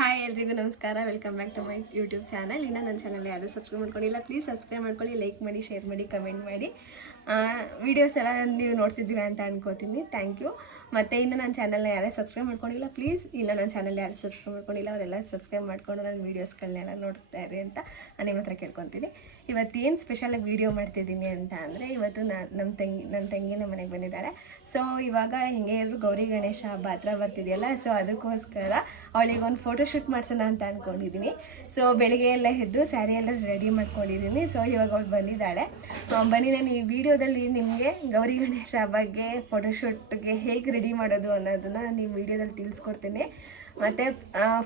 Hi ಎಲ್ರಿಗೂ ನಮಸ್ಕಾರ. Welcome back to my YouTube channel. ಇನ್ನು ನನ್ನ ಚಾನಲ್ ಯಾರು ಸಬ್ಸ್ಕ್ರೈಬ್ ಮಾಡ್ಕೊಂಡಿಲ್ಲ, ಪ್ಲೀಸ್ ಸಬ್ಸ್ಕ್ರೈಬ್ ಮಾಡ್ಕೊಳ್ಳಿ, ಲೈಕ್ ಮಾಡಿ, ಶೇರ್ ಮಾಡಿ, ಕಮೆಂಟ್ ಮಾಡಿ. ವೀಡಿಯೋಸ್ ಎಲ್ಲ ನೀವು ನೋಡ್ತಿದ್ದೀರಾ ಅಂತ ಅನ್ಕೋತೀನಿ. Thank you. ಮತ್ತು ಇನ್ನು ನನ್ನ ಚಾನಲ್ನ ಯಾರೇ ಸಬ್ಸ್ಕ್ರೈಬ್ ಮಾಡ್ಕೊಂಡಿಲ್ಲ, ಪ್ಲೀಸ್ ಇನ್ನು ನನ್ನ ಚಾನಲ್ ಯಾರು ಸಬ್ಸ್ಕ್ರೈಬ್ ಮಾಡ್ಕೊಂಡಿಲ್ಲ ಅವರೆಲ್ಲ ಸಬ್ಸ್ಕ್ರೈಬ್ ಮಾಡ್ಕೊಂಡು ನನ್ನ ವೀಡಿಯೋಸ್ಗಳನ್ನೆಲ್ಲ ನೋಡ್ತಾರೆ ಅಂತ ನಾನು ನಿಮ್ಮ ಹತ್ರ ಕೇಳ್ಕೊತೀನಿ. ಇವತ್ತೇನು ಸ್ಪೆಷಲಾಗಿ ವೀಡಿಯೋ ಮಾಡ್ತಿದ್ದೀನಿ ಅಂತ ಅಂದರೆ, ಇವತ್ತು ನನ್ನ ತಂಗಿ ನಮ್ಮ ಮನೆಗೆ ಬಂದಿದ್ದಾಳೆ. ಸೊ ಇವಾಗ ಹಿಂಗೆ ಎಲ್ಲರೂ ಗೌರಿ ಗಣೇಶ ಹಬ್ಬ ಹತ್ರ ಬರ್ತಿದೆಯಲ್ಲ, ಸೊ ಅದಕ್ಕೋಸ್ಕರ ಅವಳಿಗೆ ಒಂದು ಫೋಟೋಶೂಟ್ ಮಾಡ್ಸೋಣ ಅಂತ ಅಂದ್ಕೊಂಡಿದ್ದೀನಿ. ಸೊ ಬೆಳಿಗ್ಗೆ ಎಲ್ಲ ಎದ್ದು ಸ್ಯಾರಿ ಎಲ್ಲ ರೆಡಿ ಮಾಡ್ಕೊಂಡಿದ್ದೀನಿ. ಸೊ ಇವಾಗ ಅವಳು ಬಂದಿದ್ದಾಳೆ. ಬನ್ನಿ, ನಾನು ಈ ವಿಡಿಯೋದಲ್ಲಿ ನಿಮಗೆ ಗೌರಿ ಗಣೇಶ ಹಬ್ಬಕ್ಕೆ ಫೋಟೋಶೂಟ್ಗೆ ಹೇಗೆ ರೆಡಿ ಮಾಡೋದು ಅನ್ನೋದನ್ನು ನೀವು ವಿಡಿಯೋದಲ್ಲಿ ತಿಳಿಸ್ಕೊಡ್ತೀನಿ. ಮತ್ತು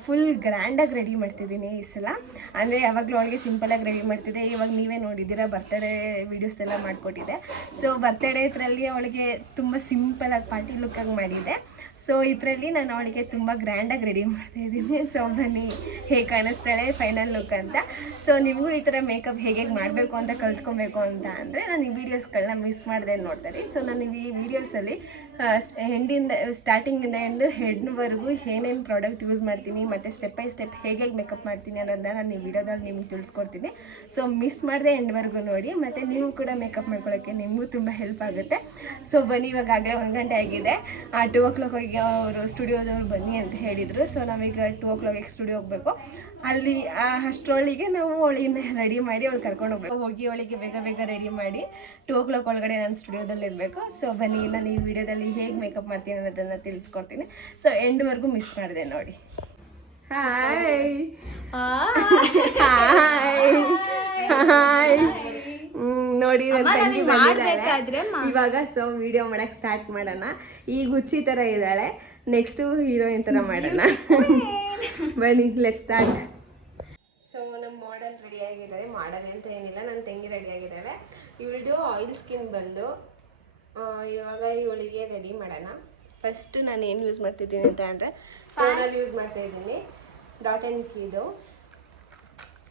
ಫುಲ್ ಗ್ರ್ಯಾಂಡಾಗಿ ರೆಡಿ ಮಾಡ್ತಿದ್ದೀನಿ ಈ ಸಲ. ಅಂದರೆ ಯಾವಾಗಲೂ ಅವಳಿಗೆ ಸಿಂಪಲಾಗಿ ರೆಡಿ ಮಾಡ್ತಿದ್ದೆ. ಇವಾಗ ನೀವೇ ನೋಡಿದ್ದೀರಾ, ಬರ್ತಡೇ ವೀಡಿಯೋಸ್ ಎಲ್ಲ ಮಾಡಿಕೊಟ್ಟಿದ್ದೆ. ಸೊ ಬರ್ತಡೇ ಇದರಲ್ಲಿ ಅವಳಿಗೆ ತುಂಬ ಸಿಂಪಲಾಗಿ ಪಾರ್ಟಿ ಲುಕ್ಕಾಗಿ ಮಾಡಿದ್ದೆ. ಸೊ ಇದರಲ್ಲಿ ನಾನು ಅವಳಿಗೆ ತುಂಬ ಗ್ರ್ಯಾಂಡಾಗಿ ರೆಡಿ ಮಾಡ್ತಾಯಿದ್ದೀನಿ. ಸೊ ಬನ್ನಿ ಹೇಗೆ ಕಾಣಿಸ್ತಾಳೆ ಫೈನಲ್ ಲುಕ್ ಅಂತ. ಸೊ ನಿಮಗೂ ಈ ಥರ ಮೇಕಪ್ ಹೇಗೆ ಮಾಡಬೇಕು ಅಂತ ಕಲ್ತ್ಕೊಬೇಕು ಅಂತ ಅಂದರೆ ನಾನು ಈ ವೀಡಿಯೋಸ್ಗಳನ್ನ ಮಿಸ್ ಮಾಡಿದೆ ನೋಡ್ತಾರೆ. ಸೊ ನಾನು ಈ ವಿಡಿಯೋಸಲ್ಲಿ ಸ್ಟಾರ್ಟಿಂಗಿಂದ ಹಿಡಿದು ಹೆಡ್ವರೆಗೂ ಏನೇನು ಪ್ರಾಡಕ್ಟ್ ಯೂಸ್ ಮಾಡ್ತೀನಿ ಮತ್ತು ಸ್ಟೆಪ್ ಬೈ ಸ್ಟೆಪ್ ಹೇಗೆ ಮೇಕಪ್ ಮಾಡ್ತೀನಿ ಅನ್ನೋದನ್ನ ನಾನು ಈ ವಿಡಿಯೋದಲ್ಲಿ ನಿಮ್ಗೆ ತಿಳಿಸ್ಕೊಡ್ತೀನಿ. ಸೊ ಮಿಸ್ ಮಾಡದೆ ಎಂಡ್ವರೆಗೂ ನೋಡಿ, ಮತ್ತು ನೀವು ಕೂಡ ಮೇಕಪ್ ಮಾಡ್ಕೊಳ್ಳೋಕ್ಕೆ ನಿಮಗೂ ತುಂಬ ಹೆಲ್ಪ್ ಆಗುತ್ತೆ. ಸೊ ಬನ್ನಿ, ಇವಾಗಲೇ 1 ಗಂಟೆ ಆಗಿದೆ. 2 o'clock ಹೋಗಿ ಅವರು ಸ್ಟುಡಿಯೋದವ್ರು ಬನ್ನಿ ಅಂತ ಹೇಳಿದರು. ಸೊ ನಾವೀಗ 2 o'clock ಸ್ಟುಡಿಯೋ ಹೋಗಬೇಕು. ಅಲ್ಲಿ ಅಷ್ಟರೊಳಗೆ ನಾವು ಅವಳಿಗೆ ರೆಡಿ ಮಾಡಿ ಅವಳು ಕರ್ಕೊಂಡು ಹೋಗಿ ಅವಳಿಗೆ ಬೇಗ ಬೇಗ ರೆಡಿ ಮಾಡಿ 2 o'clock ಒಳಗಡೆ ನಾನು ಸ್ಟುಡಿಯೋದಲ್ಲಿ ಇರಬೇಕು. ಸೊ ಬನ್ನಿ, ನಾನು ಈ ವಿಡಿಯೋದಲ್ಲಿ ಹೇಗೆ ಮೇಕಪ್ ಮಾಡ್ತೀನಿ ಅನ್ನೋದನ್ನು ತಿಳಿಸ್ಕೊಡ್ತೀನಿ. ಸೊ ಎಂಡ್ವರೆಗೂ ಮಿಸ್ ಮಾಡಿದೆ ನೋಡಿ. ಹಾಯ್ ಹಾಯ್ ಹಾಯ್ ನೋಡಿ, ನನ್ನ ತಂಗಿ ಬಂದಿದ್ದಾಳೆ ಇವಾಗ. ಸೊ ವಿಡಿಯೋ ಮಾಡಕ್ಕೆ ಸ್ಟಾರ್ಟ್ ಮಾಡೋಣ. ಈಗ ಹುಚ್ಚಿ ಥರ ಇದ್ದಾಳೆ, ನೆಕ್ಸ್ಟು ಹೀರೋಯಿನ್ ಥರ ಮಾಡೋಣ. ಬನ್ನಿ, ಲೆಟ್ ಸ್ಟಾರ್ಟ್. ಸೊ ನಮ್ಮ ಮಾಡೆಲ್ ರೆಡಿ ಆಗಿದ್ದಾರೆ. ಮಾಡೆಲ್ ಅಂತ ಏನಿಲ್ಲ, ನನ್ನ ತಂಗಿ ರೆಡಿ ಆಗಿದ್ದಾಳೆ. ಇವಳದು ಆಯಿಲ್ ಸ್ಕಿನ್ ಬಂದು ಇವಾಗ ಇವಳಿಗೆ ರೆಡಿ ಮಾಡೋಣ. ಫಸ್ಟ್ ನಾನು ಏನು ಯೂಸ್ ಮಾಡ್ತಿದ್ದೀನಿ ಅಂತ ಅಂದರೆ ಫೋನಲ್ಲಿ ಯೂಸ್ ಮಾಡ್ತಾ ಇದ್ದೀನಿ. ಡಾಟ್ ಆ್ಯಂಡ್ ಕೀದು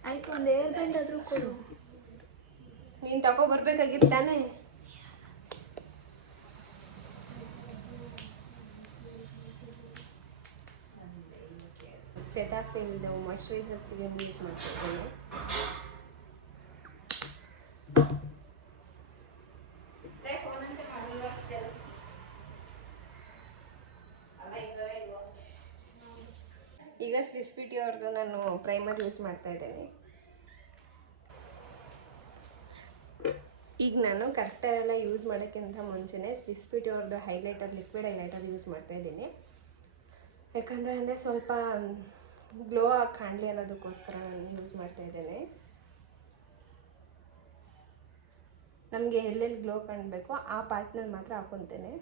ಆಯ್ತು. ಒಂದು ಏರ್ ಬ್ಯಾಂಡ್ ಆದರೂ ಕೊಡು. ನೀನು ತಗೊಬರ್ಬೇಕಾಗಿತ್ತು ತಾನೇ. ಸೆಟಾಫಿಲ್ದು ಮಾಯ್ಶ್ಚರೈಸರ್ ಕ್ರೀಮ್ ಯೂಸ್ ಮಾಡ್ತಿದ್ದೀನಿ. ಈಗ ಸ್ವಿಸ್ ಬ್ಯೂಟಿ ಅವ್ರದ್ದು ನಾನು ಪ್ರೈಮರ್ ಯೂಸ್ ಮಾಡ್ತಾ ಇದ್ದೀನಿ. ಈಗ ನಾನು ಕರೆಕ್ಟರೆಲ್ಲ ಯೂಸ್ ಮಾಡೋಕ್ಕಿಂತ ಮುಂಚೆನೇ ಸ್ವಿಸ್ ಬ್ಯೂಟಿ ಅವ್ರದ್ದು ಹೈಲೈಟರ್, ಲಿಕ್ವಿಡ್ ಹೈಲೈಟರ್ ಯೂಸ್ ಮಾಡ್ತಾ ಇದ್ದೀನಿ. ಯಾಕಂದರೆ ಸ್ವಲ್ಪ ಗ್ಲೋ ಆಗಿ ಕಾಣಲಿ ಅನ್ನೋದಕ್ಕೋಸ್ಕರ ನಾನು ಯೂಸ್ ಮಾಡ್ತಾ ಇದ್ದೇನೆ. ನಮಗೆ ಎಲ್ಲೆಲ್ಲಿ ಗ್ಲೋ ಕಾಣಬೇಕು ಆ ಪಾರ್ಟ್ನಲ್ಲಿ ಮಾತ್ರ ಹಾಕೊತೇನೆ.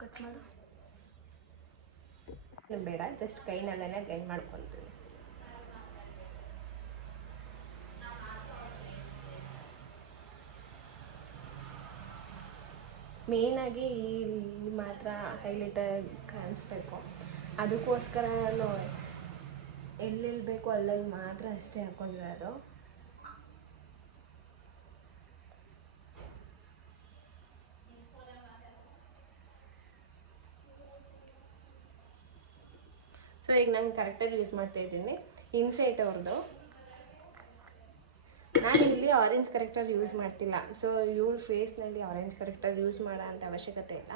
ಕಟ್ ಮಾಡು ಬೇಡ, ಜಸ್ಟ್ ಕೈನಲ್ಲೇ ಗ್ರೈಂಡ್ ಮಾಡ್ಕೊತೀನಿ. ಮೇಯ್ನಾಗಿ ಈ ಮಾತ್ರ ಹೈಲೈಟರ್ ಕಾಣಿಸ್ಬೇಕು, ಅದಕ್ಕೋಸ್ಕರ ನಾನು ಎಲ್ಲೆಲ್ಲಿ ಬೇಕೋ ಅಲ್ಲಲ್ಲಿ ಮಾತ್ರ ಅಷ್ಟೇ ಹಾಕ್ಕೊಂಡಿರೋದು. ಸೊ ಈಗ ನಾನು ಕರೆಕ್ಟಾಗಿ ಯೂಸ್ ಮಾಡ್ತಾ ಇದ್ದೀನಿ. ಇನ್ಸೈಟ್ ಅವ್ರದ್ದು ನಾನು ಇಲ್ಲಿ ಆರೆಂಜ್ ಕರೆಕ್ಟರ್ ಯೂಸ್ ಮಾಡ್ತಿಲ್ಲ. ಸೊ ಇವಳ ಫೇಸ್ನಲ್ಲಿ ಆರೆಂಜ್ ಕರೆಕ್ಟರ್ ಯೂಸ್ ಮಾಡೋ ಅಂಥ ಅವಶ್ಯಕತೆ ಇಲ್ಲ.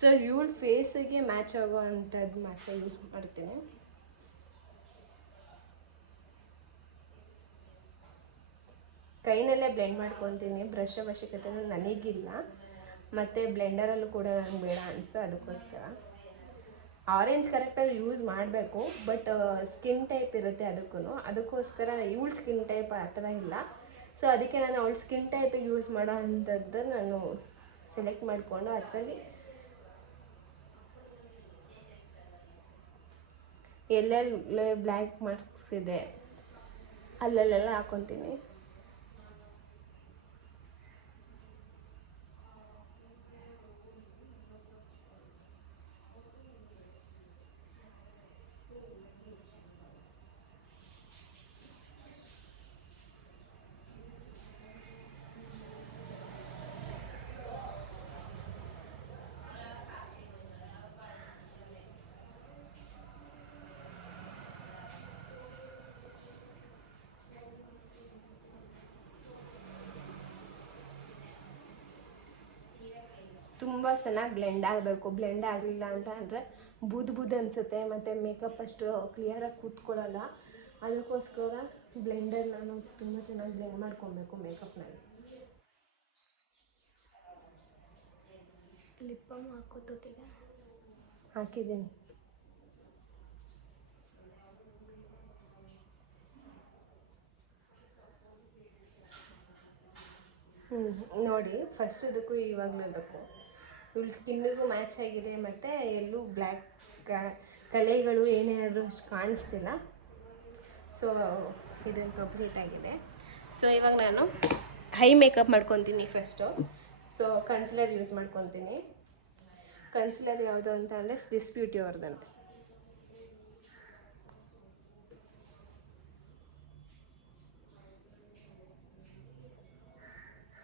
ಸೊ ಇವಳ ಫೇಸಿಗೆ ಮ್ಯಾಚ್ ಆಗೋ ಅಂಥದ್ದು ಮಾತ್ರ ಯೂಸ್ ಮಾಡ್ತೀನಿ. ಕೈನಲ್ಲೇ ಬ್ಲೆಂಡ್ ಮಾಡ್ಕೊತೀನಿ. ಬ್ರಷ್ ಅವಶ್ಯಕತೆ ನನಗಿಲ್ಲ, ಮತ್ತು ಬ್ಲೆಂಡರಲ್ಲೂ ಕೂಡ ನನಗೆ ಬೇಡ ಅನಿಸ್ತು, ಅದಕ್ಕೋಸ್ಕರ ಆರೆಂಜ್ ಕರೆಕ್ಟರ್ ಯೂಸ್ ಮಾಡಬೇಕು. ಬಟ್ ಸ್ಕಿನ್ ಟೈಪ್ ಇರುತ್ತೆ ಅದಕ್ಕೋಸ್ಕರ ಇವಳ ಸ್ಕಿನ್ ಟೈಪ್ ಆ ಥರ ಇಲ್ಲ. ಸೊ ಅದಕ್ಕೆ ನಾನು ಅವಳ ಸ್ಕಿನ್ ಟೈಪಿಗೆ ಯೂಸ್ ಮಾಡೋ ಅಂಥದ್ದು ನಾನು ಸೆಲೆಕ್ಟ್ ಮಾಡಿಕೊಂಡು ಅದರಲ್ಲಿ ಎಲ್ಲೆಲ್ಲಿ ಬ್ಲ್ಯಾಕ್ ಮಾರ್ಕ್ಸ್ ಇದೆ ಅಲ್ಲೆಲ್ಲ ಹಾಕ್ಕೊತೀನಿ. ತುಂಬ ಚೆನ್ನಾಗಿ ಬ್ಲೆಂಡ್ ಆಗಬೇಕು. ಬ್ಲೆಂಡ್ ಆಗಲಿಲ್ಲ ಅಂತ ಅಂದರೆ ಬೂದು ಅನಿಸುತ್ತೆ ಮತ್ತು ಮೇಕಪ್ ಅಷ್ಟು ಕ್ಲಿಯರಾಗಿ ಕೂತ್ಕೊಳ್ಳಲ್ಲ. ಅದಕ್ಕೋಸ್ಕರ ಬ್ಲೆಂಡರ್ ನಾನು ತುಂಬ ಚೆನ್ನಾಗಿ ಬ್ಲೆಂಡ್ ಮಾಡ್ಕೊಬೇಕು ಮೇಕಪ್ನಲ್ಲಿ. ಲಿಪ್ ಬಾಮ್ ಹಾಕೋತೊಟ್ಟಿಗೆ ಹಾಕಿದ್ದೀನಿ. ನೋಡಿ ಫಸ್ಟ್ ಇದಕ್ಕೂ ಇವಾಗಲದಕ್ಕೂ ಇವಳು ಸ್ಕಿನ್ನಿಗೂ ಮ್ಯಾಚ್ ಆಗಿದೆ ಮತ್ತು ಎಲ್ಲೂ ಬ್ಲ್ಯಾಕ್ ಕಲೆಗಳು ಏನೇ ಆದರೂ ಅಷ್ಟು ಕಾಣಿಸ್ತಿಲ್ಲ. ಸೊ ಇದನ್ನು ಕಂಪ್ಲೀಟ್ ಆಗಿದೆ. ಸೊ ಇವಾಗ ನಾನು ಹೈ ಮೇಕಪ್ ಮಾಡ್ಕೊತೀನಿ ಫಸ್ಟು. ಸೊ ಕನ್ಸಿಲರ್ ಯೂಸ್ ಮಾಡ್ಕೊತೀನಿ. ಕನ್ಸಿಲರ್ ಯಾವುದು ಅಂತ ಅಂದರೆ ಸ್ವಿಸ್ ಬ್ಯೂಟಿ ಅವ್ರದ್ದು.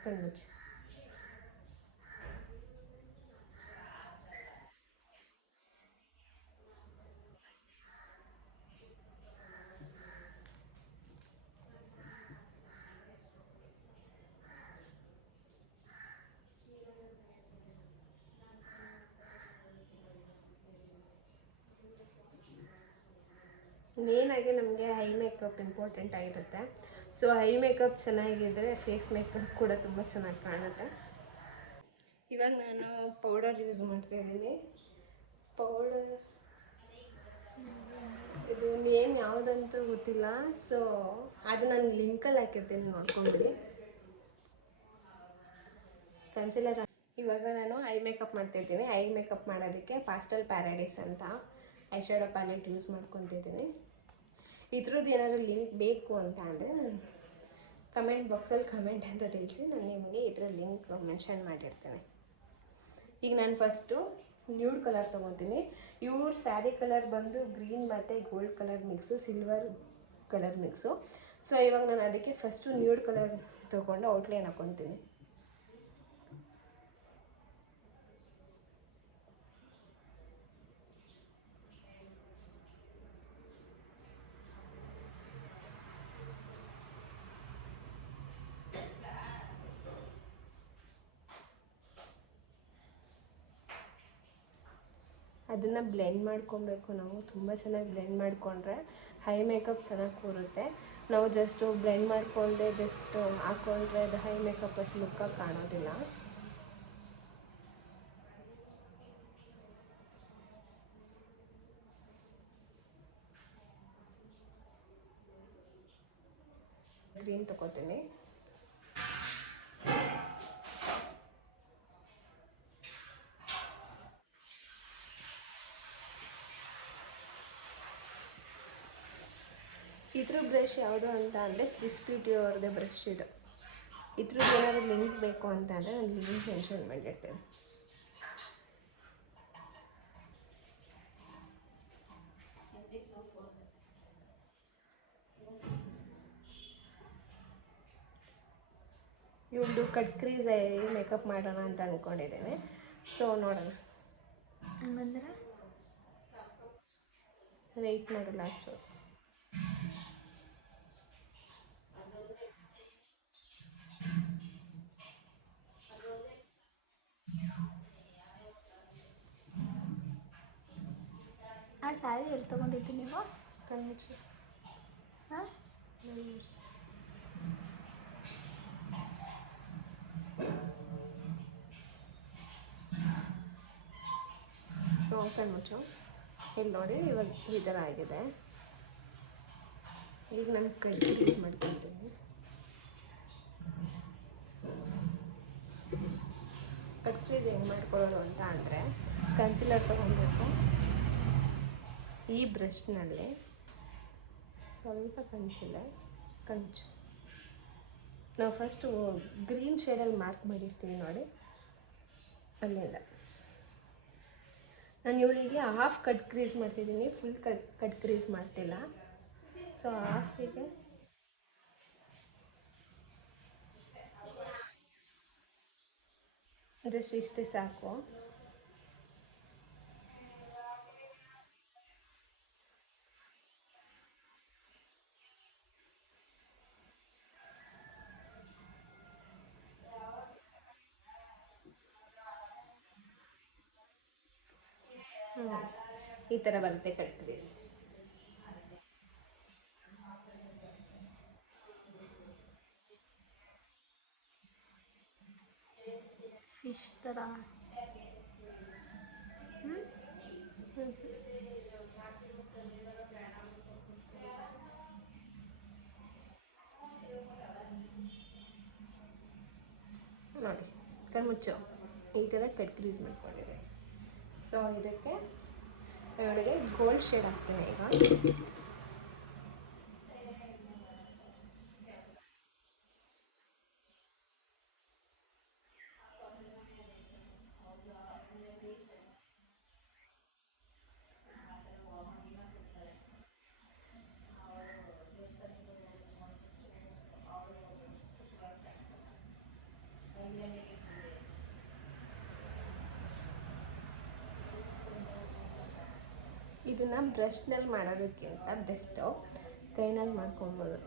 ಕಣ್ಮುಚ್ಚಿ. ಮೇನಾಗಿ ನಮಗೆ ಹೈ ಮೇಕಪ್ ಇಂಪಾರ್ಟೆಂಟ್ ಆಗಿರುತ್ತೆ. ಸೊ ಹೈ ಮೇಕಪ್ ಚೆನ್ನಾಗಿದ್ದರೆ ಫೇಸ್ ಮೇಕಪ್ ಕೂಡ ತುಂಬ ಚೆನ್ನಾಗಿ ಕಾಣುತ್ತೆ. ಇವಾಗ ನಾನು ಪೌಡರ್ ಯೂಸ್ ಮಾಡ್ತಾಯಿದ್ದೀನಿ. ಪೌಡರ್ ಇದು ನೇಮ್ ಯಾವುದಂತ ಗೊತ್ತಿಲ್ಲ. ಸೊ ಅದು ನಾನು ಲಿಂಕಲ್ಲಿ ಹಾಕಿರ್ತೀನಿ, ನೋಡ್ಕೊಂಡ್ಬಿಡಿ. ಕನ್ಸಿಲರ್ ಇವಾಗ ನಾನು ಐ ಮೇಕಪ್ ಮಾಡ್ತಾಯಿದ್ದೀನಿ. ಐ ಮೇಕಪ್ ಮಾಡೋದಕ್ಕೆ ಪಾಸ್ಟಲ್ ಪ್ಯಾರಡೈಸ್ ಅಂತ ಐ ಶ್ಯಾಡೋ ಪ್ಯಾಲೆಟ್ ಯೂಸ್ ಮಾಡ್ಕೊತಿದ್ದೀನಿ. ಇದ್ರದ್ದು ಏನಾದರೂ ಲಿಂಕ್ ಬೇಕು ಅಂತ ಅಂದರೆ ನಾನು ಕಮೆಂಟ್ ಬಾಕ್ಸಲ್ಲಿ ಕಮೆಂಟ್ ಅಂತ ತಿಳಿಸಿ, ನಾನು ನಿಮಗೆ ಇದರ ಲಿಂಕ್ ಮೆನ್ಷನ್ ಮಾಡಿರ್ತೇನೆ. ಈಗ ನಾನು ಫಸ್ಟು ನ್ಯೂಡ್ ಕಲರ್ ತೊಗೊತೀನಿ. ಇವ್ರ ಸ್ಯಾರಿ ಕಲರ್ ಬಂದು ಗ್ರೀನ್ ಮತ್ತು gold colour mix, silver colour mix. So ಇವಾಗ ನಾನು ಅದಕ್ಕೆ ಫಸ್ಟು ನ್ಯೂಡ್ ಕಲರ್ ತೊಗೊಂಡು ಔಟ್ಲೈನ್ ಹಾಕ್ಕೊತೀನಿ. ಅದನ್ನು ಬ್ಲೆಂಡ್ ಮಾಡ್ಕೊಬೇಕು. ನಾವು ತುಂಬ ಚೆನ್ನಾಗಿ ಬ್ಲೆಂಡ್ ಮಾಡಿಕೊಂಡ್ರೆ ಹೈ ಮೇಕಪ್ ಚೆನ್ನಾಗಿ ಕೂರುತ್ತೆ. ನಾವು ಜಸ್ಟು ಬ್ಲೆಂಡ್ ಮಾಡಿಕೊಂಡೆ ಜಸ್ಟ್ ಹಾಕ್ಕೊಂಡ್ರೆ ಅದು ಹೈ ಮೇಕಪ್ ಅಷ್ಟು ಲುಕ್ಕಾಗಿ ಕಾಣೋದಿಲ್ಲ. ಗ್ರೀನ್ ತೊಗೋತೀನಿ. ಇದ್ರ ಬ್ರಷ್ ಯಾವುದು ಅಂತ ಅಂದರೆ ಸ್ವಿಸ್ ಬ್ಯೂಟಿ ಅವ್ರದ್ದೇ ಬ್ರಷ್ ಇದು. ಇದ್ರದ್ದು ಏನಾದರೂ ಲಿಂಕ್ ಬೇಕು ಅಂತ ಅಂದರೆ ನಾನು ಲಿಂಕ್ ಮೆನ್ಷನ್ ಮಾಡಿರ್ತೇನೆ. ಇವಳು ಕಟ್ ಕ್ರೀಸ್ ಮೇಕಪ್ ಮಾಡೋಣ ಅಂತ ಅಂದ್ಕೊಂಡಿದ್ದೇನೆ. ಸೊ ನೋಡೋಣ. ಹಂಗಂದ್ರೆ ವೆಯ್ಟ್ ಮಾಡಲ್ಲ ಅಷ್ಟು. ಆ ಸ್ಯಾರಿ ಎಲ್ಲಿ ತೊಗೊಂಡಿದ್ದು ನೀವು? ಕಣ್ಮುಚ್ಚಿ. ಹಾಂ, ಸೊ ಕಣ್ಮುಚ್ಚು. ಇಲ್ಲಿ ನೋಡಿ, ಇವಾಗ ಈ ಥರ ಆಗಿದೆ. ಈಗ ನಾನು ಕಂಟಿನ್ಯೂ ಮಾಡ್ಕೊತೀನಿ. ಕಟ್ ಕ್ರೀಸ್ ಹೆಂಗೆ ಮಾಡ್ಕೊಳ್ಳೋದು ಅಂತ ಅಂದರೆ ಕನ್ಸಿಲರ್ ತೊಗೊಬೇಕು. ಈ ಬ್ರಷ್ನಲ್ಲಿ ಸ್ವಲ್ಪ ಕನ್ಸಿಲರ್ ಕಂಚು ನಾವು ಫಸ್ಟು ಗ್ರೀನ್ ಶೇಡಲ್ಲಿ ಮಾರ್ಕ್ ಮಾಡಿರ್ತೀವಿ ನೋಡಿ, ಅಲ್ಲಿಂದ ನಾನು ಇವಳಿಗೆ ಹಾಫ್ ಕಟ್ ಕ್ರೀಸ್ ಮಾಡ್ತಿದ್ದೀನಿ, ಫುಲ್ ಕಟ್ ಕ್ರೀಸ್ ಮಾಡ್ತಿಲ್ಲ. ಸೊ ಹಾಫಿಗೆ ಜಸ್ಟ್ ಇಷ್ಟೇ ಸಾಕು. ಈ ಥರ ಬರುತ್ತೆ ಕಟ್ ಕ್ರೀಸ್. ಫಿಶ್ ಥರ. ನೋಡಿ ಕಣ್ಮುಚ್ಚು ಈ ಥರ ಕಟ್ ಕ್ರೀಸ್ ಮಾಡ್ಕೊಂಡಿದೆ. ಸೊ ಇದಕ್ಕೆ ಒಳಗೆ ಗೋಲ್ಡ್ ಶೇಡ್ ಹಾಕ್ತೀನಿ ಈಗ. ಇದನ್ನು ಬ್ರಷ್ನಲ್ಲಿ ಮಾಡೋದಕ್ಕಿಂತ ಬೆಸ್ಟು ಕೈನಲ್ಲಿ ಮಾಡ್ಕೊಬೋದು.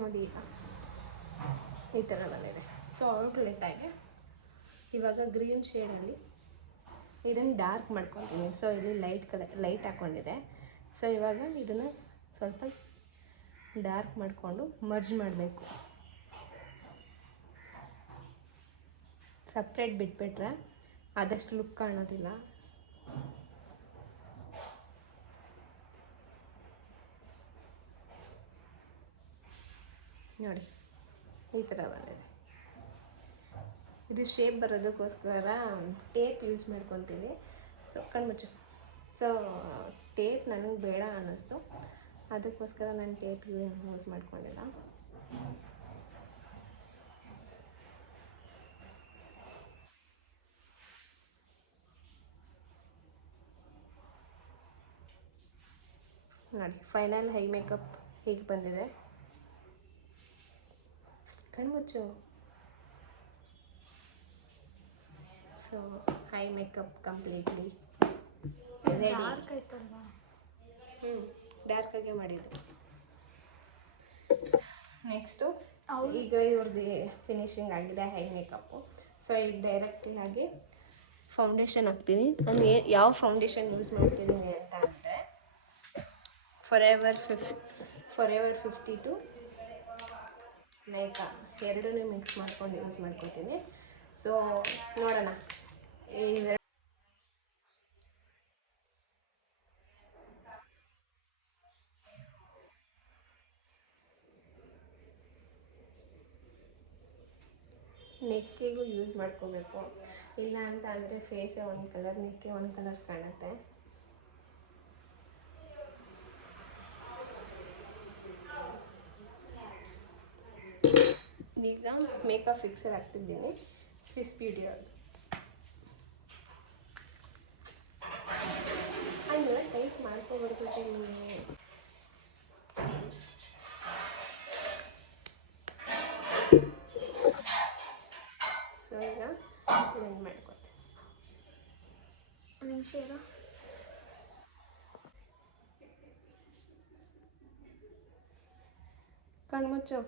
ನೋಡಿ ಈಗ ಈ ಥರ ಬಂದಿದೆ. ಸೊ ಔಟ್ಲೆಟಾಗಿ ಇವಾಗ ಗ್ರೀನ್ ಶೇಡಲ್ಲಿ ಇದನ್ನು ಡಾರ್ಕ್ ಮಾಡ್ಕೊತೀನಿ. ಸೊ ಇಲ್ಲಿ ಲೈಟ್ ಹಾಕ್ಕೊಂಡಿದೆ. ಸೊ ಇವಾಗ ಇದನ್ನು ಸ್ವಲ್ಪ ಡಾರ್ಕ್ ಮಾಡಿಕೊಂಡು ಮರ್ಜ್ ಮಾಡಬೇಕು. ಸಪ್ರೇಟ್ ಬಿಟ್ಬಿಟ್ರೆ ಆದಷ್ಟು ಲುಕ್ ಕಾಣೋದಿಲ್ಲ. ನೋಡಿ ಈ ಥರ ಬಂದಿದೆ. ಇದು ಶೇಪ್ ಬರೋದಕ್ಕೋಸ್ಕರ ಟೇಪ್ ಯೂಸ್ ಮಾಡ್ಕೊತೀವಿ. ಸೊ ಕಣ್ಮುಚ್ಚು. ಸೊ ಟೇಪ್ ನನಗೆ ಬೇಡ ಅನ್ನಿಸ್ತು, ಅದಕ್ಕೋಸ್ಕರ ನಾನು ಟೇಪ್ ಯೂಸ್ ಮಾಡ್ಕೊಂಡಿಲ್ಲ. ನೋಡಿ ಫೈನಲ್ ಹೈ ಮೇಕಪ್ ಹೀಗೆ ಬಂದಿದೆ. ಕಣ್ಮುಚ್ಚು. So eye makeup completely ready. Dark ಆಯ್ತಲ್ವಾ? ಡಾರ್ಕಾಗೆ ಮಾಡಿದ್ದು. ನೆಕ್ಸ್ಟು ಹೌದು. ಈಗ ಇವ್ರದ್ದು ಫಿನಿಶಿಂಗ್ ಆಗಿದೆ ಹೈ ಮೇಕಪ್ಪು. ಸೊ ಈಗ ಡೈರೆಕ್ಟಾಗಿ ಫೌಂಡೇಶನ್ ಹಾಕ್ತೀನಿ. ನಾನು ಯಾವ ಫೌಂಡೇಶನ್ ಯೂಸ್ ಮಾಡ್ತಿದ್ದೀನಿ ಅಂತ ಅಂದರೆ ಫಾರೆವರ್ 52 ನೈಕಾ ಎರಡೂ ಮಿಕ್ಸ್ ಮಾಡ್ಕೊಂಡು ಯೂಸ್ ಮಾಡ್ಕೊತೀನಿ. ಸೊ ನೋಡೋಣ ಇವೆರಡು. ನೆಕ್ಕಿಗೂ ಯೂಸ್ ಮಾಡ್ಕೋಬೇಕು, ಇಲ್ಲ ಅಂತ ಅಂದರೆ ಫೇಸೇ ಒಂದು ಕಲರ್, ನೆಕ್ಕೆ ಒಂದು ಕಲರ್ ಕಾಣುತ್ತೆ. ಈಗ ಮೇಕಪ್ ಫಿಕ್ಸರ್ ಹಾಕ್ತಿದ್ದೀನಿ ಸ್ವಿಸ್ ಬ್ಯೂಟಿ ಅವ್ರದ್ದು. ಹಂಗೆಲ್ಲ ಟೈಟ್ ಮಾಡ್ಕೊಬರ್ಬೇಕು ನಿಮಗೆ. ಸೊ ಈಗ ಬ್ಲೆಂಡ್ ಮಾಡ್ಕೊತೀನಿ. ನಿಮಿಷ ಇರೋ. ಕಣ್ಮುಚ್ಚು.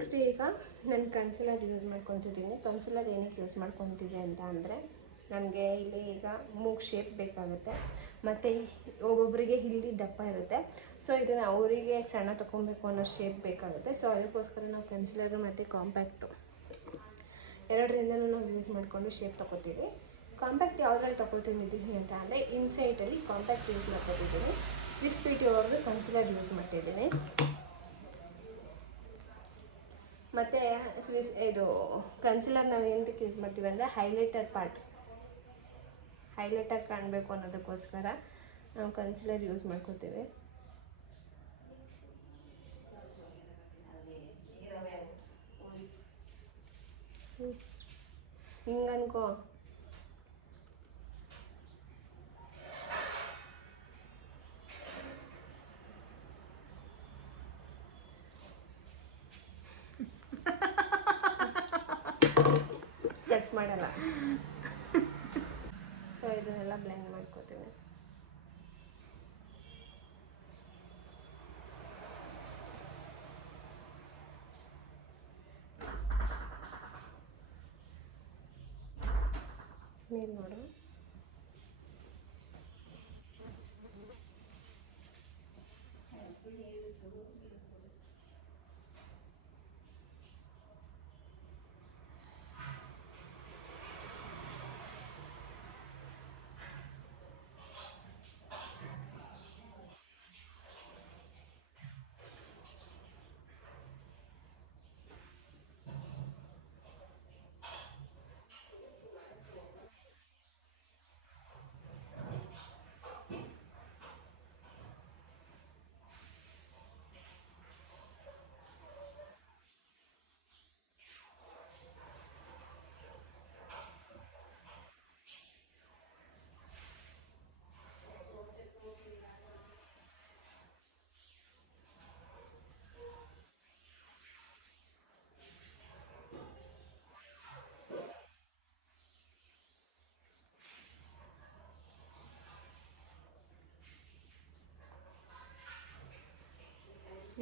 ನೆಕ್ಸ್ಟ್ ಈಗ ನಾನು ಕನ್ಸಿಲರ್ ಯೂಸ್ ಮಾಡ್ಕೊತಿದ್ದೀನಿ. ಕನ್ಸಿಲರ್ ಏನಕ್ಕೆ ಯೂಸ್ ಮಾಡ್ಕೊತಿದ್ದೆ ಅಂತ ಅಂದರೆ, ನನಗೆ ಇಲ್ಲಿ ಈಗ ಮೂಗು ಶೇಪ್ ಬೇಕಾಗುತ್ತೆ, ಮತ್ತು ಒಬ್ಬೊಬ್ಬರಿಗೆ ಇಲ್ಲಿ ದಪ್ಪ ಇರುತ್ತೆ. ಸೊ ಇದನ್ನು ಅವರಿಗೆ ಸಣ್ಣ ತೊಗೊಬೇಕು ಅನ್ನೋ ಶೇಪ್ ಬೇಕಾಗುತ್ತೆ. ಸೊ ಅದಕ್ಕೋಸ್ಕರ ನಾವು ಕನ್ಸಿಲರು ಮತ್ತು ಕಾಂಪ್ಯಾಕ್ಟು ಎರಡರಿಂದನೂ ನಾವು ಯೂಸ್ ಮಾಡಿಕೊಂಡು ಶೇಪ್ ತೊಗೋತೀವಿ. ಕಾಂಪ್ಯಾಕ್ಟ್ ಯಾವುದ್ರಲ್ಲಿ ತೊಗೊತಿದ್ದೀನಿ ಅಂತ ಅಂದರೆ, ಇನ್ಸೈಟಲ್ಲಿ ಕಾಂಪ್ಯಾಕ್ಟ್ ಯೂಸ್ ಮಾಡ್ಕೊತಿದ್ದೀನಿ. ಸ್ವಿಸ್ ಬ್ಯೂಟಿ ಅವ್ರದ್ದು ಕನ್ಸಿಲರ್ ಯೂಸ್ ಮಾಡ್ತಿದ್ದೀನಿ. ಮತ್ತು ಇದು ಕನ್ಸಿಲರ್ ನಾವು ಏನಕ್ಕೆ ಯೂಸ್ ಮಾಡ್ತೀವಿ ಅಂದರೆ, ಹೈಲೈಟರ್ ಕಾಣಬೇಕು ಅನ್ನೋದಕ್ಕೋಸ್ಕರ ನಾವು ಕನ್ಸಿಲರ್ ಯೂಸ್ ಮಾಡ್ಕೊತೀವಿ. ಹಿಂಗನ್ಕೋ ಕಟ್ ಮಾಡಲ್ಲ. ಸೊ ಇದನ್ನೆಲ್ಲ ಬ್ಲೆಂಡ್ ಮಾಡ್ಕೋತೀನಿ. ನೀರು ನೋಡು.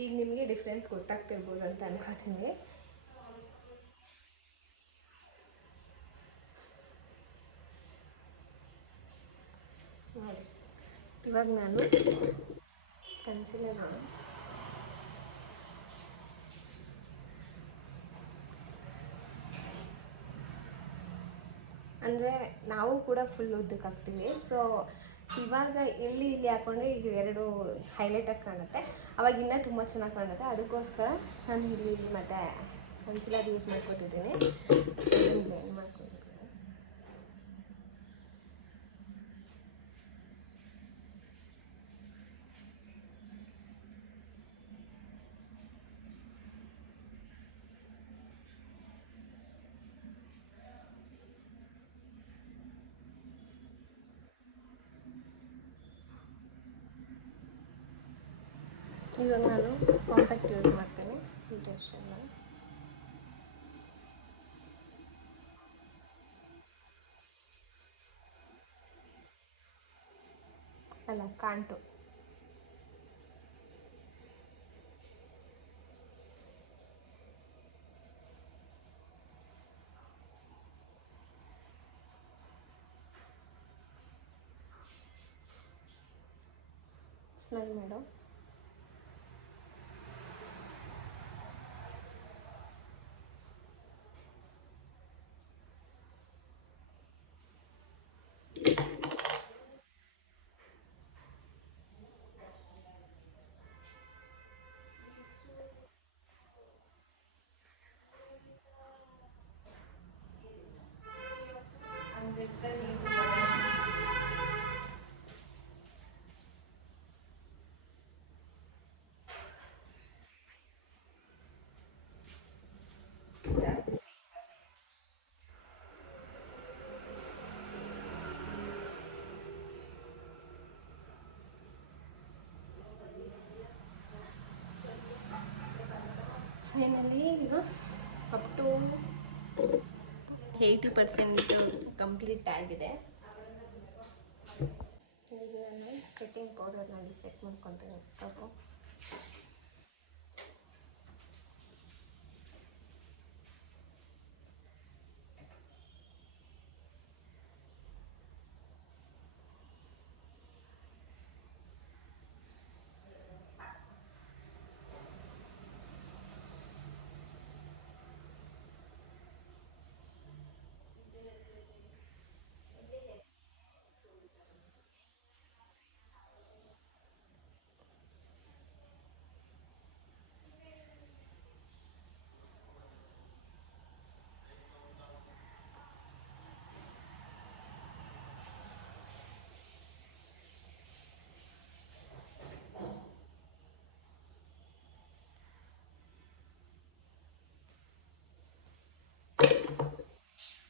ಈಗ ನಿಮಗೆ ಡಿಫ್ರೆನ್ಸ್ ಗೊತ್ತಾಗ್ತಿರ್ಬೋದು ಅಂತ ಅನ್ಕೋತೀನಿ. ಇವಾಗ ನಾನು ಕನ್ಸಿಲರ್ ಅಂದರೆ ನಾವು ಕೂಡ ಫುಲ್ ಉದ್ದಕ್ಕೆ ಹಾಕ್ತೀವಿ. ಸೊ ಇವಾಗ ಇಲ್ಲಿ ಹಾಕ್ಕೊಂಡ್ರೆ ಈಗ ಎರಡು ಹೈಲೈಟಾಗಿ ಕಾಣುತ್ತೆ, ಅವಾಗ ಇನ್ನೂ ತುಂಬ ಚೆನ್ನಾಗಿ ಕಾಣುತ್ತೆ. ಅದಕ್ಕೋಸ್ಕರ ನಾನು ಇಲ್ಲಿ ಮತ್ತು ಕನ್ಸಿಲರ್ ಯೂಸ್ ಮಾಡ್ಕೊತಿದ್ದೀನಿ. ಬ್ಲೆಂಡ್ ಮಾಡ್ಕೊತಿದ್ದೀನಿ. ಇವಾಗ ನಾನು ಕಾಂಪ್ಯಾಕ್ಟ್ ಯೂಸ್ ಮಾಡ್ತೀನಿ. ಇಂಟ್ರೆಸ್ಟಲ್ಲ ಅಲ್ಲ ಕಾಂಟು. ಸ್ಮೆಲ್ ಮಾಡು. ಫೈನಲಿ ಈಗ ಅಪ್ ಟು 80% ಕಂಪ್ಲೀಟ್ ಆಗಿದೆ. ಈಗ ನಾನು ಸೆಟ್ಟಿಂಗ್ ಪೌಡರ್ನಲ್ಲಿ ಸೆಟ್ ಮಾಡ್ಕೊತೀನಿ.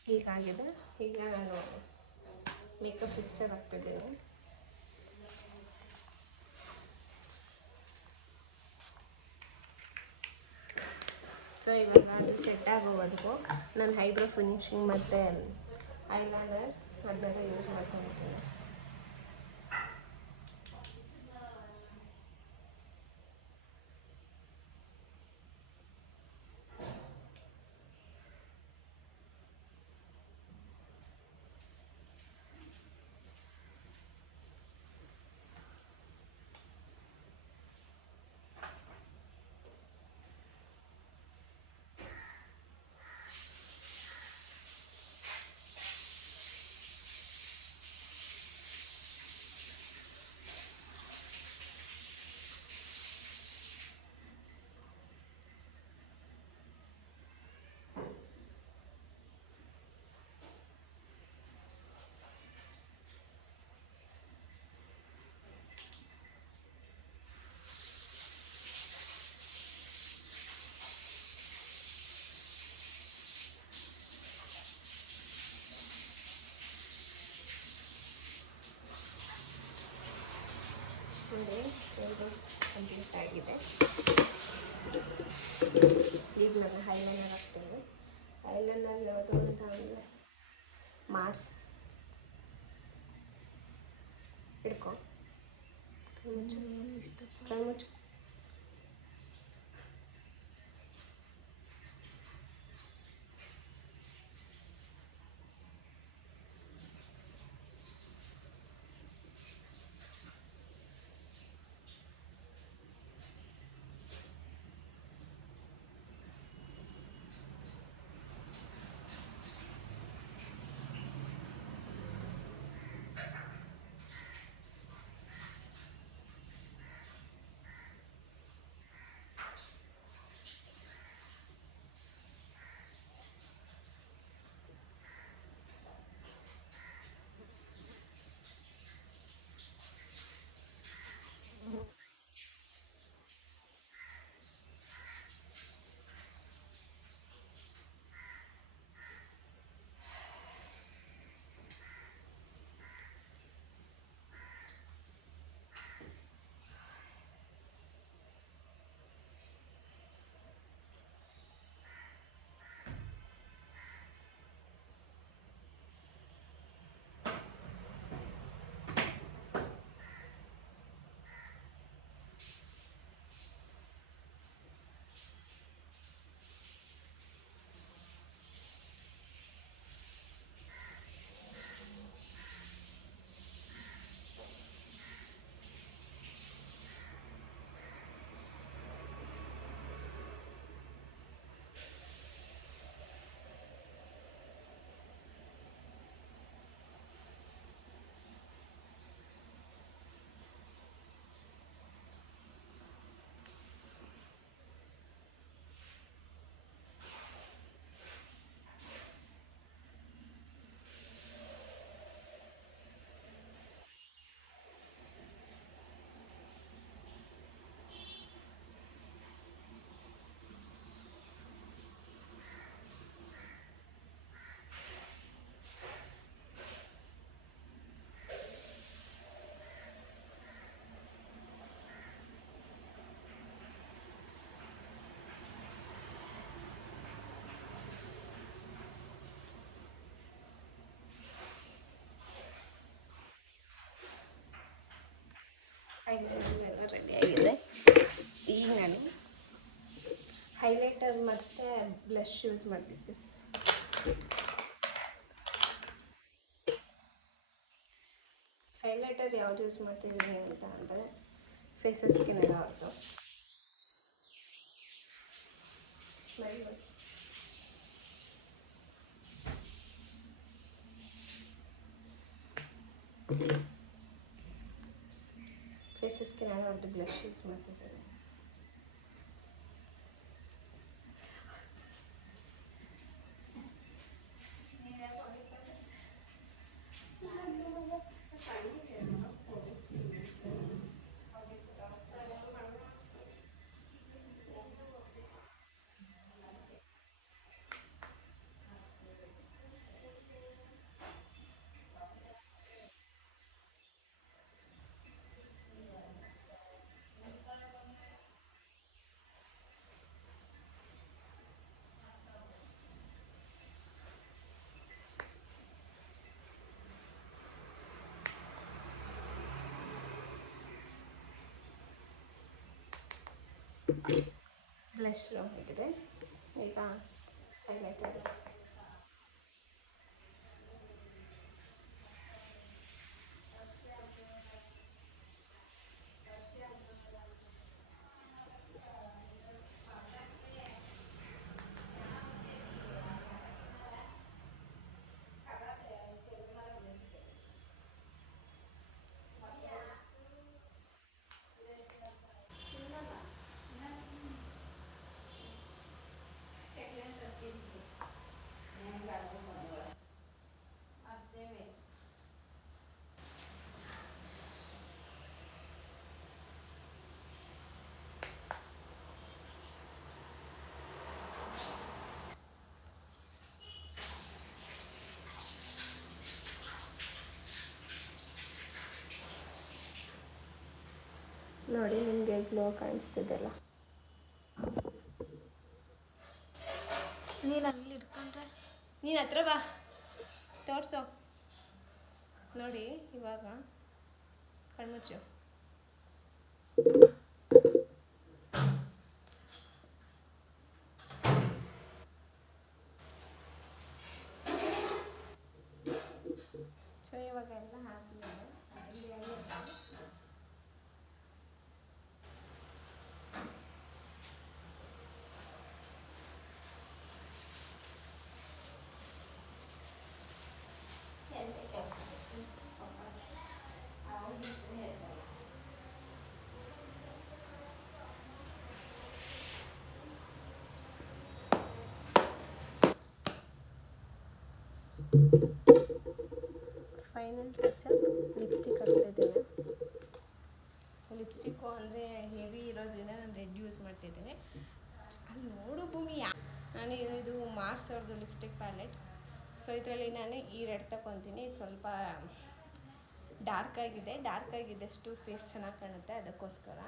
ಹೀಗಾಗಿದೆ. ಈಗ ನಾನು ಮೇಕಪ್ ಫಿಕ್ಸರ್ ಆಗ್ತಿದ್ದೀನಿ. ಸೊ ಇವಾಗ ಅದು ಸೆಟ್ ಆಗೋವರೆಗೂ ನಾನು ಐಬ್ರೋ ಫಿನಿಶಿಂಗ್ ಮತ್ತು ಐಲೈನರ್ ಅದನ್ನೆಲ್ಲ ಯೂಸ್ ಮಾಡ್ಕೊಳ್ತೀನಿ. ನೋಡಿ ಇದು ಕಂಪ್ಲೀಟ್ ಆಗಿದೆ. ಈಗ ನಾನು ಐಲೈನರ್ ಹಾಕ್ತೀನಿ. ಐಲೈನರ್ ಯಾವುದು ಅಂತ ಅಂದರೆ ಮಾರ್ಸ್ ಹಿಡ್ಕೊ, ಕೈ ಮುಚ್ಚು. ಐಲೈನರ್ ರೆಡಿ ಆಗಿದೆ. ಈಗ ನಾನು ಹೈಲೈಟರ್ ಮತ್ತು ಬ್ಲಷ್ ಯೂಸ್ ಮಾಡ್ತಿದ್ದೆ. ಹೈಲೈಟರ್ ಯಾವ್ದು ಯೂಸ್ ಮಾಡ್ತಿದ್ದೀನಿ ಅಂತ ಅಂದರೆ ಫೇಸಸ್ಗೆ ಅವ್ರದ್ದು ಸ್ಮೈಲ್ ಫೇಸಸ್ಗೆ ಅವ್ರದ್ದು ಬ್ಲಷ್ ಯೂಸ್ ಮಾಡ್ತಿದ್ದೇನೆ. ಬ್ಲಷ್ ಆಗಿದೆ. ಈಗ ಹೈಲೈಟರ್ ನೋಡಿ, ನಿಮಗೆ ಗ್ಲೋ ಕಾಣಿಸ್ತಿದೆಲ್ಲ. ನೀನು ಅಲ್ಲಿ ಇಟ್ಕೊಂಡ್ರೆ ನೀನು ಹತ್ರ ಬಾ, ತೋರಿಸು. ನೋಡಿ, ಇವಾಗ ಕಣ್ಮುಚ್ಚು. ಸೊ ಇವಾಗ ಎಲ್ಲ ಹಾಕಿದ್ದಾರೆ. ಫೈನಲ್ ಟಚ್ ಲಿಪ್ಸ್ಟಿಕ್ ಹಾಕ್ತಾಯಿದ್ದೇನೆ. ಲಿಪ್ಸ್ಟಿಕ್ಕು ಅಂದರೆ ಹೆವಿ ಇರೋದ್ರಿಂದ ನಾನು ರೆಡ್ ಯೂಸ್ ಮಾಡ್ತಿದ್ದೇನೆ. ಅಲ್ಲಿ ನೋಡು ಭೂಮಿ, ನಾನು ಇದು ಮಾರ್ಸ್ ಅವ್ರದ್ದು ಲಿಪ್ಸ್ಟಿಕ್ ಪ್ಯಾಲೆಟ್. ಸೊ ಇದರಲ್ಲಿ ನಾನು ಈ ರೆಡ್ ತಗೊತೀನಿ. ಇದು ಸ್ವಲ್ಪ ಡಾರ್ಕ್ ಆಗಿದ್ದಷ್ಟು ಫೇಸ್ ಚೆನ್ನಾಗಿ ಕಾಣುತ್ತೆ, ಅದಕ್ಕೋಸ್ಕರ.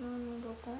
ನೋಡ್ಬೇಕಾ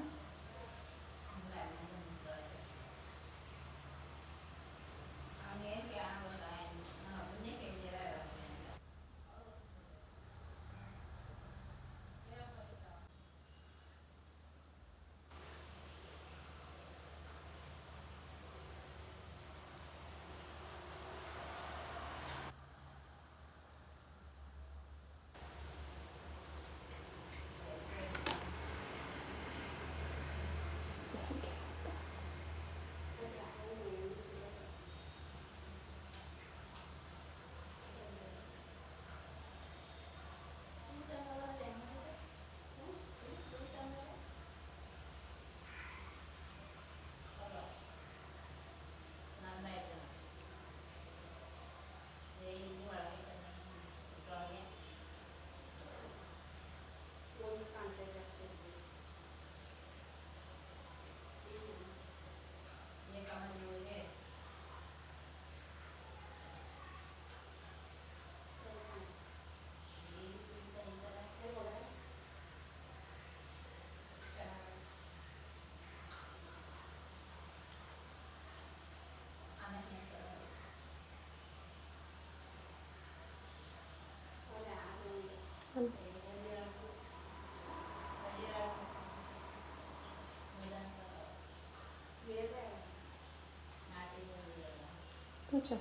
ಮುಚ್ಚು.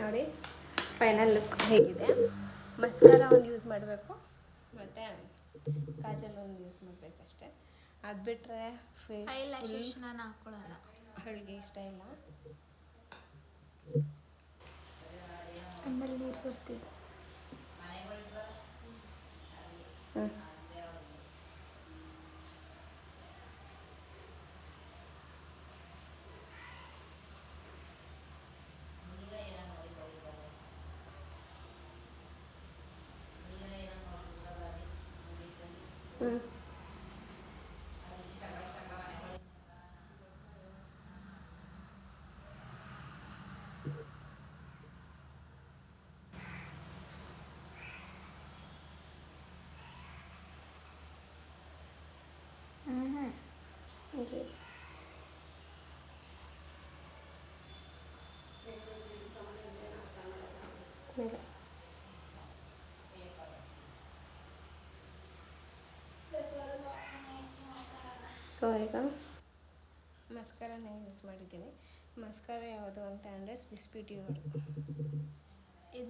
ನೋಡಿ ಫೈನಲ್ ಲುಕ್ ಹೇಗಿದೆ. ಮಸ್ಕಾರ ಒಂದು ಯೂಸ್ ಮಾಡಬೇಕು ಮತ್ತು ಕಾಜಲ್ ಒಂದು ಯೂಸ್ ಮಾಡಬೇಕಷ್ಟೆ. ಅದು ಬಿಟ್ಟರೆ ಐ ಲ್ಯಾಶಸ್ ನಾನು ಹಾಕ್ಕೊಳ್ಳಲ್ಲ, ಅವಳಿಗೆ ಇಷ್ಟ ಇಲ್ಲ. ಕಣ್ಣಲ್ಲಿ ನೀರು ಬರ್ತಿದೆ. ಸೊ ಈಗ ಮಸ್ಕರನ ಯೂಸ್ ಮಾಡಿದ್ದೀನಿ. ಮಸ್ಕರ ಯಾವುದು ಅಂತ ಅಂದರೆ ಸ್ವಿಸ್ ಬ್ಯೂಟಿ ಅವ್ರದ್ದು.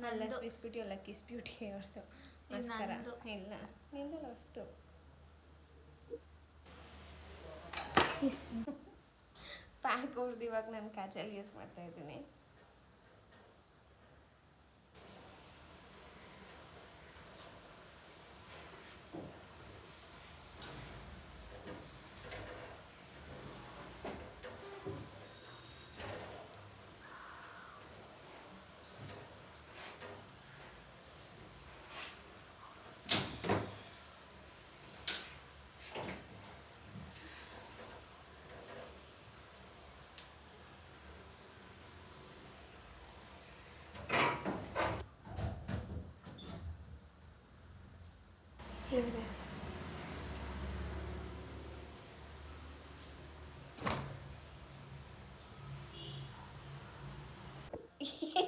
ಅಲ್ಲ, ಸ್ವಿಸ್ ಬ್ಯೂಟಿ ಅಲ್ಲ, ಕಿಸ್ ಬ್ಯೂಟಿ ಅವ್ರದ್ದು ಮಸ್ಕರ. ಇಲ್ಲ, ನಿಂದಲ್ಲ ವಸ್ತು. ಪ್ಯಾಕ್ ಅವ್ರದ್ದು ಇವಾಗ ನಾನು ಕಾಜಲ್ ಯೂಸ್ ಮಾಡ್ತಾ ಇದ್ದೀನಿ.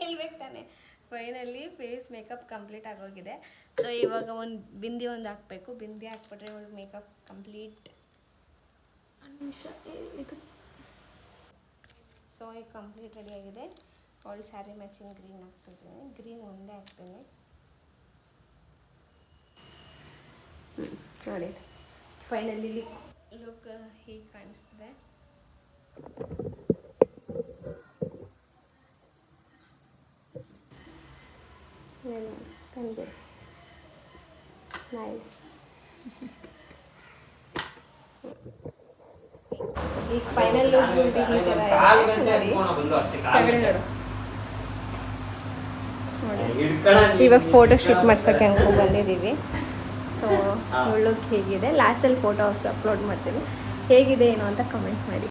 ಹೇಳ್ಬೇಕು ತಾನೆ. ಫೈನಲಿ ಫೇಸ್ ಮೇಕಪ್ ಕಂಪ್ಲೀಟ್ ಆಗೋಗಿದೆ. ಸೊ ಇವಾಗ ಒಂದು ಬಿಂದಿ ಒಂದು ಹಾಕಬೇಕು. ಬಿಂದಿ ಹಾಕ್ಬಿಟ್ರೆ ಅವಳು ಮೇಕಪ್ ಕಂಪ್ಲೀಟ್. ಇದು ಸೊ ಈಗ ಕಂಪ್ಲೀಟ್ ರೆಡಿಯಾಗಿದೆ. ಅವಳು ಸ್ಯಾರಿ ಮ್ಯಾಚಿಂಗ್ ಗ್ರೀನ್ ಹಾಕ್ತಿದ್ದೀನಿ. ಗ್ರೀನ್ ಒಂದೇ ಹಾಕ್ತೀನಿ. ನೋಡಿ, ಫೈನಲಿ ಲುಕ್ ಹೀಗೆ ಕಾಣಿಸ್ತಿದೆ. ಕಣ್ಗೆ ಸ್ಮೈಲ್. ಈಗ ಫೈನಲ್ ಲುಕ್ ಈ ಥರ ನೋಡಿ. ಇವಾಗ ಫೋಟೋ ಶೂಟ್ ಮಾಡ್ಸೋಕ್ಕೆ ಅನ್ಕೊಂಡು ಬಂದಿದ್ದೀವಿ. ಸೊ ಲುಕ್ ಹೇಗಿದೆ, ಲಾಸ್ಟಲ್ಲಿ ಫೋಟೋಸ್ ಅಪ್ಲೋಡ್ ಮಾಡ್ತೀನಿ. ಹೇಗಿದೆ ಏನು ಅಂತ ಕಮೆಂಟ್ ಮಾಡಿ.